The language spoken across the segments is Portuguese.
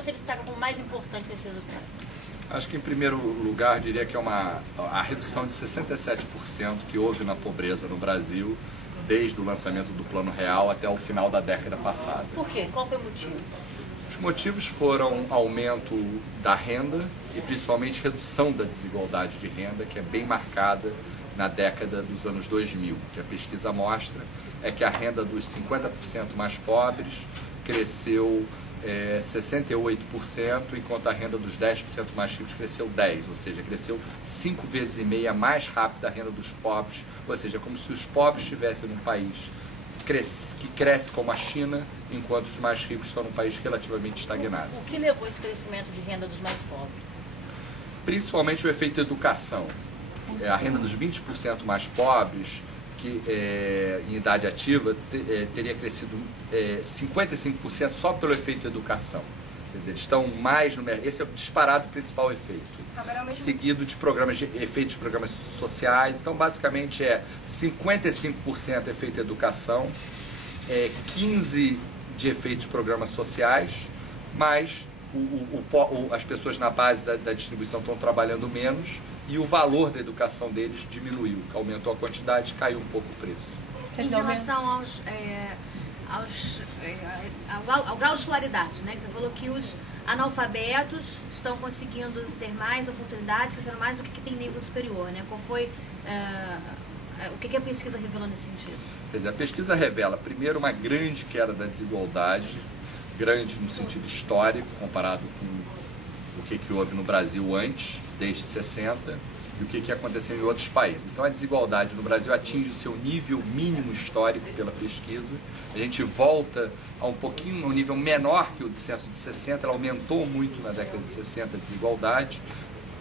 você destaca como mais importante nesse resultado? Acho que, em primeiro lugar, diria que é a redução de 67% que houve na pobreza no Brasil desde o lançamento do Plano Real até o final da década passada. Por quê? Qual foi o motivo? Os motivos foram aumento da renda e principalmente redução da desigualdade de renda, que é bem marcada na década dos anos 2000. O que a pesquisa mostra é que a renda dos 50% mais pobres cresceu 68%, enquanto a renda dos 10% mais ricos cresceu 10%, ou seja, cresceu 5,5 vezes mais rápido a renda dos pobres, ou seja, como se os pobres estivessem num país que cresce como a China, enquanto os mais ricos estão num país relativamente estagnado. O que levou esse crescimento de renda dos mais pobres? Principalmente o efeito educação. A renda dos 20% mais pobres, que em idade ativa, teria crescido 55% só pelo efeito educação. Quer dizer, eles estão mais no mercado. Esse é o disparado principal efeito. Seguido de efeitos de programas sociais. Então, basicamente, 55% efeito educação, 15% de efeitos de programas sociais, mas as pessoas na base da distribuição estão trabalhando menos e o valor da educação deles diminuiu, aumentou a quantidade, caiu um pouco o preço. Em relação ao grau de escolaridade, né? Você falou que os analfabetos estão conseguindo ter mais oportunidades, crescendo mais do que tem nível superior, né? Qual foi, o que a pesquisa revelou nesse sentido? Quer dizer, a pesquisa revela, primeiro, uma grande queda da desigualdade, grande no sentido histórico, comparado com o que houve no Brasil antes, desde 60, e o que aconteceu em outros países. Então a desigualdade no Brasil atinge o seu nível mínimo histórico pela pesquisa. A gente volta a um nível menor que o de censo de 60, ela aumentou muito na década de 60 a desigualdade,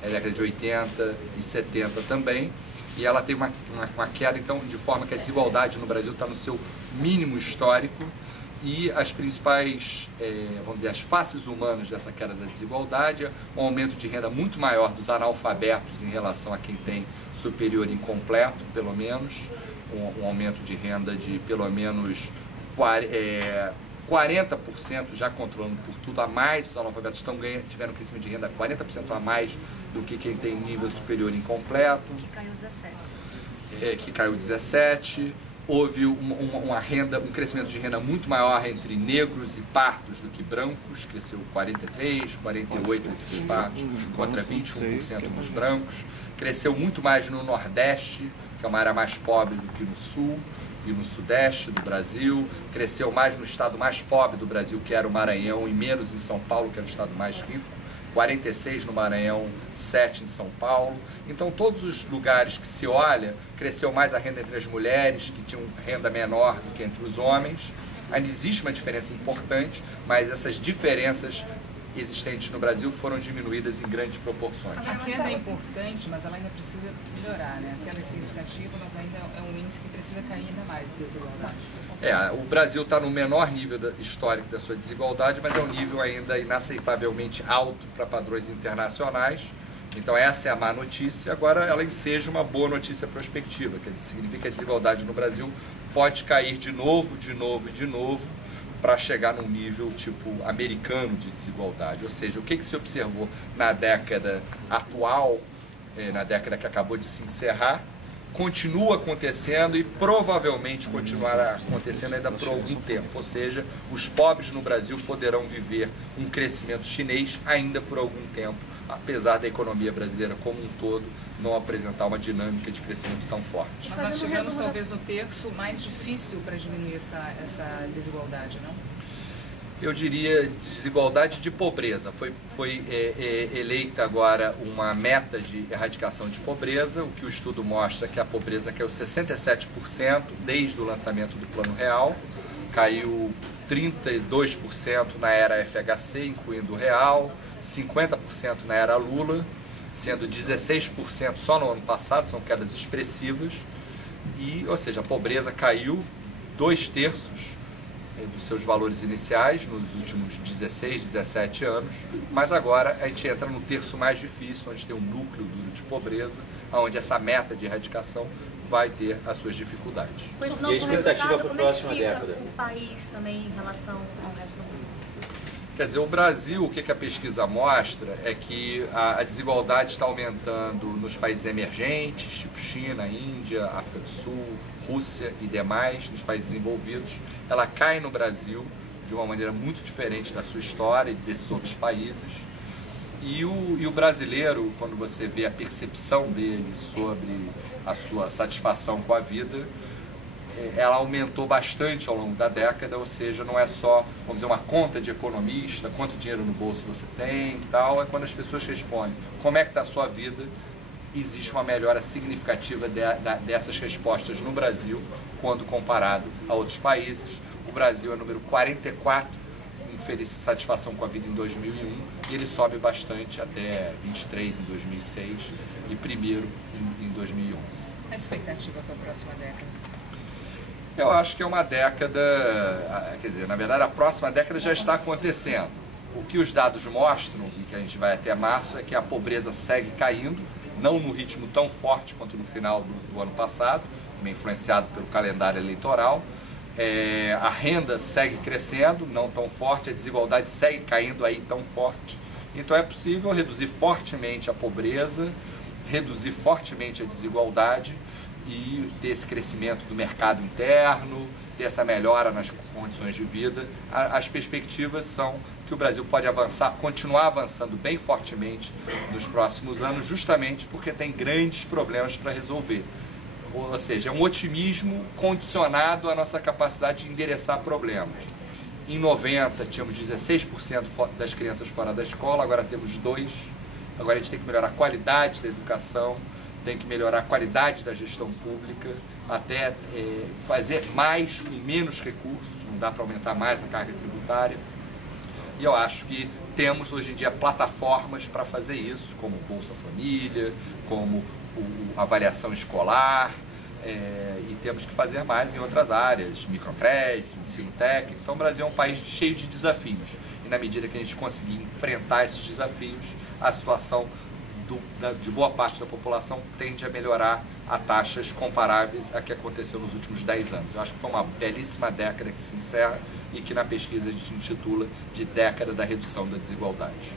na década de 80 e 70 também, e ela tem uma queda, então, de forma que a desigualdade no Brasil está no seu mínimo histórico, e as principais, vamos dizer, as faces humanas dessa queda da desigualdade, um aumento de renda muito maior dos analfabetos em relação a quem tem superior incompleto, pelo menos, um aumento de renda de pelo menos 40%, já controlando por tudo, a mais, os analfabetos tiveram um crescimento de renda 40% a mais do que quem tem nível superior incompleto. Que caiu 17%. Que caiu 17%. Houve um crescimento de renda muito maior entre negros e pardos do que brancos, cresceu 43%, 48% entre pardos, contra 21% nos brancos. Cresceu muito mais no Nordeste, que é uma área mais pobre do que no Sul e no Sudeste do Brasil. Cresceu mais no estado mais pobre do Brasil, que era o Maranhão, e menos em São Paulo, que era o estado mais rico. 46 no Maranhão, 7 em São Paulo. Então, todos os lugares que se olha, cresceu mais a renda entre as mulheres, que tinham renda menor do que entre os homens. Ainda existe uma diferença importante, mas essas diferenças existentes no Brasil foram diminuídas em grandes proporções. A queda é importante, mas ela ainda precisa melhorar, né? A queda é significativa, mas ainda é um índice que precisa cair ainda mais de desigualdade. O Brasil está no menor nível histórico da sua desigualdade, mas é um nível ainda inaceitavelmente alto para padrões internacionais. Então essa é a má notícia. Agora ela enseja uma boa notícia prospectiva, que significa que a desigualdade no Brasil pode cair de novo, para chegar num nível tipo americano de desigualdade. Ou seja, o que se observou na década atual, na década que acabou de se encerrar, continua acontecendo e provavelmente continuará acontecendo ainda por algum tempo. Ou seja, os pobres no Brasil poderão viver um crescimento chinês ainda por algum tempo, apesar da economia brasileira como um todo não apresentar uma dinâmica de crescimento tão forte. Mas nós tivemos talvez um terço mais difícil para diminuir essa desigualdade, não? Eu diria desigualdade de pobreza. Foi eleita agora uma meta de erradicação de pobreza, o que o estudo mostra que a pobreza caiu 67% desde o lançamento do Plano Real, caiu 32% na era FHC, incluindo o Real, 50% na era Lula, sendo 16% só no ano passado, são quedas expressivas, ou seja, a pobreza caiu 2/3 dos seus valores iniciais nos últimos 16, 17 anos, mas agora a gente entra no terço mais difícil, onde tem um núcleo duro de pobreza, onde essa meta de erradicação vai ter as suas dificuldades. E a expectativa para a próxima década? O país também em relação ao resto do mundo? Quer dizer, o Brasil, o que a pesquisa mostra é que a desigualdade está aumentando nos países emergentes, tipo China, Índia, África do Sul, Rússia e demais, nos países desenvolvidos. Ela cai no Brasil de uma maneira muito diferente da sua história e desses outros países. E o brasileiro, quando você vê a percepção dele sobre a sua satisfação com a vida, ela aumentou bastante ao longo da década, ou seja, não é só, vamos dizer, uma conta de economista, quanto dinheiro no bolso você tem e tal, é quando as pessoas respondem como é que está a sua vida, existe uma melhora significativa dessas respostas no Brasil, quando comparado a outros países. O Brasil é o número 44 em feliz satisfação com a vida em 2001, e ele sobe bastante até 23 em 2006 e primeiro em 2011. A expectativa para a próxima década? Eu acho que é uma década, quer dizer, na verdade a próxima década já está acontecendo. O que os dados mostram, e que a gente vai até março, é que a pobreza segue caindo, não no ritmo tão forte quanto no final do ano passado, meio influenciado pelo calendário eleitoral. A renda segue crescendo, não tão forte, a desigualdade segue caindo aí tão forte. Então é possível reduzir fortemente a pobreza, reduzir fortemente a desigualdade, e ter esse crescimento do mercado interno, ter essa melhora nas condições de vida. As perspectivas são que o Brasil pode avançar, continuar avançando bem fortemente nos próximos anos, justamente porque tem grandes problemas para resolver. Ou seja, é um otimismo condicionado à nossa capacidade de endereçar problemas. Em 90 tínhamos 16% das crianças fora da escola, agora temos 2%. Agora a gente tem que melhorar a qualidade da educação, tem que melhorar a qualidade da gestão pública, até fazer mais com menos recursos, não dá para aumentar mais a carga tributária. E eu acho que temos hoje em dia plataformas para fazer isso, como Bolsa Família, como a avaliação escolar, e temos que fazer mais em outras áreas, microcrédito, ensino técnico. Então o Brasil é um país cheio de desafios, e na medida que a gente conseguir enfrentar esses desafios, a situação de boa parte da população tende a melhorar a taxas comparáveis a que aconteceu nos últimos 10 anos. Eu acho que foi uma belíssima década que se encerra e que na pesquisa a gente intitula de década da redução da desigualdade.